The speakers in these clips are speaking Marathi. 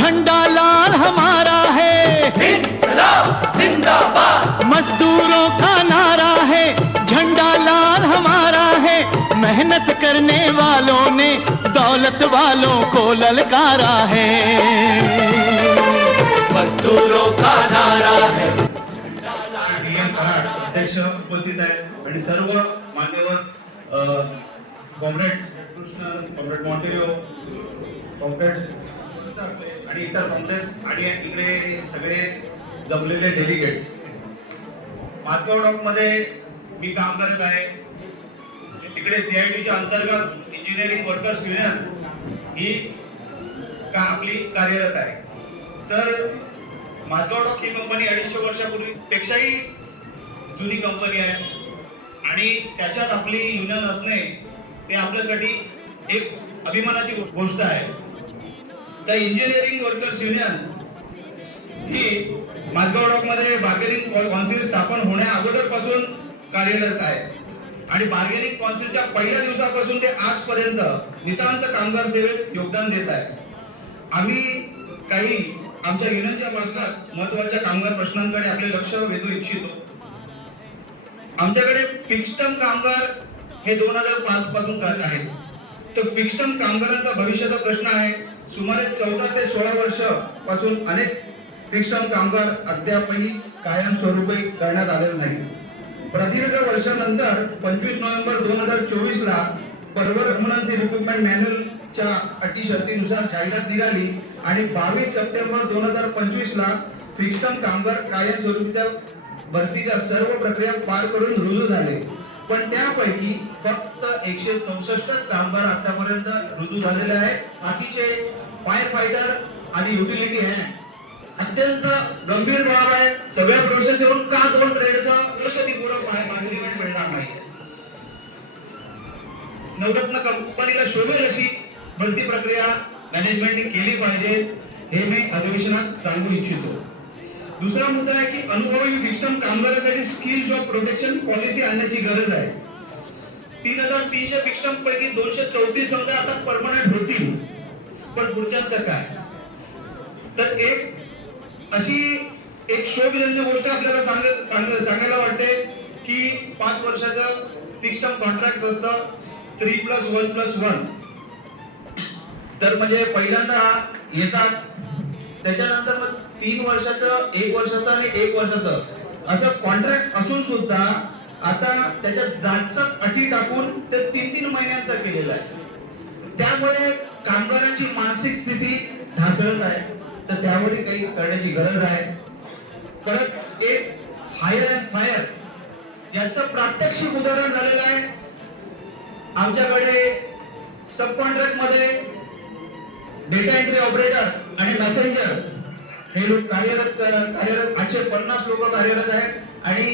झंडा लाल हमारा है। जिंदाबाद मजदूरों का नारा है। झंडा लाल हमारा है। मेहनत करने वालों ने दौलत वालों को ललकारा है। मजदूरों का नारा है। अध्यक्ष उपस्थित आहे आणि सर्व मान्यवर कॉम्रेड्स कॉम्रेड मॉन्टेरिओ कॉम्रेड आणि इतर काँग्रेस आणि इकडे सगळे जमलेले डेलिगेट्स माझगाव डॉकमध्ये मी काम करत आहे. तिकडे सीआयटीच्या अंतर्गत इंजिनिअरिंग वर्कर्स युनियन ही का आपली कार्यरत आहे. तर माझगाव डॉक ही कंपनी अडीचशे वर्षापूर्वी पेक्षाही जुनी कंपनी आहे. आणि त्याच्यात आपली युनियन असणे हे आपल्यासाठी एक अभिमानाची गोष्ट आहे. द इंजिनिअरिंग वर्कर्स युनियन ही माझगाव डॉकमध्ये बार्गेनिंग कॉन्सिल स्थापन होण्या अगोदरपासून कार्यरत आहे. आणि बार्गेनिंग कॉन्सिलच्या पहिल्या दिवसापासून ते आजपर्यंत नितांत कामगार सेवेत योगदान देत आहे. आम्ही काही आमच्या युनियनच्या मार्फत महत्त्वाच्या कामगार प्रश्नांकडे आपले लक्ष वेधू इच्छितो. आमच्याकडे फिक्स टर्म कामगार हे दोन हजार पाच पासून करत आहेत. तर फिक्स टर्म कामगारांचा भविष्याचा प्रश्न आहे. सुमारे चौदा ते सोळा वर्षपासून अनेक फिक्स कामगार अद्यापही कायमस्वरूपी करण्यात आलेले नाही प्रदीर्घ वर्षानंतर पंचवीस नोव्हेंबर दोन हजार चोवीस ला परवर परमनन्सी रिक्रुटमेंट मॅन्युअलच्या अटी शर्तीनुसार जाहिरात निघाली आणि बावीस सप्टेंबर दोन हजार पंचवीस ला फिक्स कामगार कायमस्वरूपीच्या भरतीच्या सर्व प्रक्रिया पार करून रुजू झाले. पण त्यापैकी फक्त एकशे चौसष्ट कामगार आतापर्यंत रुजू झालेले आहेत. बाकीचे फायर फायटर आणि युटिलिटी हँड अत्यंत गंभीर बाब आहे. सगळ्या प्रोसेस येऊन का दोन ट्रेडचा वर्षातीपूर्व मागणी मिळणार नाही. नवरत्न कंपनीला शोभेल अशी भरती प्रक्रिया मॅनेजमेंटने केली पाहिजे हे मी अधिवेशनात सांगू इच्छितो. दुसरा मुद्दा आहे की अनुभवी फिक्स्टम कामगारासाठी स्किल जॉब प्रोटेक्शन पॉलिसी आणण्याची गरज आहे. तीन हजार तीनशे फिक्स्टम पैकी दोनशे चौतीस समजा आता परमनंट होतील पण पुढच्यांचं काय? तर एक अशी एक शोभजन्य गोष्ट आपल्याला सांग- सांगायला वाटते की पाच वर्षाचं फिक्स टर्म कॉन्ट्रॅक्ट असतं. Three plus one plus one तर म्हणजे पहिल्यांदा येतात त्याच्यानंतर मग तीन वर्षाचं एक वर्षाचं आणि एक वर्षाचं असं कॉन्ट्रॅक्ट असून सुद्धा आता त्याच्या जातचं अटी टाकून ते तीन तीन महिन्यांचं केलेलं आहे. त्यामुळे कामगारांची मानसिक स्थिती ढासळत आहे. तर त्यावर काही करण्याची गरज आहे. परत एक हायर अँड फायर याचं प्रात्यक्षिक उदाहरण झालेलं आहे. आमच्याकडे सब कॉन्ट्रॅक्टमध्ये डेटा एंट्री ऑपरेटर आणि मेसेंजर हे लोक कार्यरत कार्यरत आठशे पन्नास लोक कार्यरत आहेत. आणि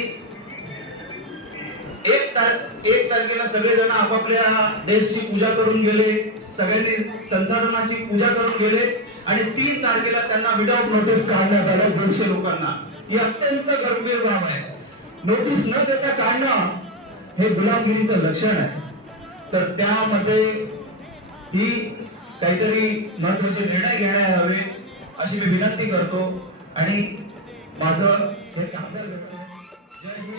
एक तार एक तारखेला सगळेजण आपापल्या देशची पूजा करून गेले. सगळ्यांनी संसाधनाची पूजा करून गेले. आणि तीन तारखेला त्यांना विदाउट नोटीस काढण्यात आलं दोनशे लोकांना. ही अत्यंत गंभीर बाब आहे. नोटीस न देता काढणं हे गुलामगिरीचं लक्षण आहे. तर त्यामध्ये ही काहीतरी महत्त्वाचे निर्णय घेण्या हवे अशी मी विनंती करतो. आणि माझं हे कामदार गट जय हिंद.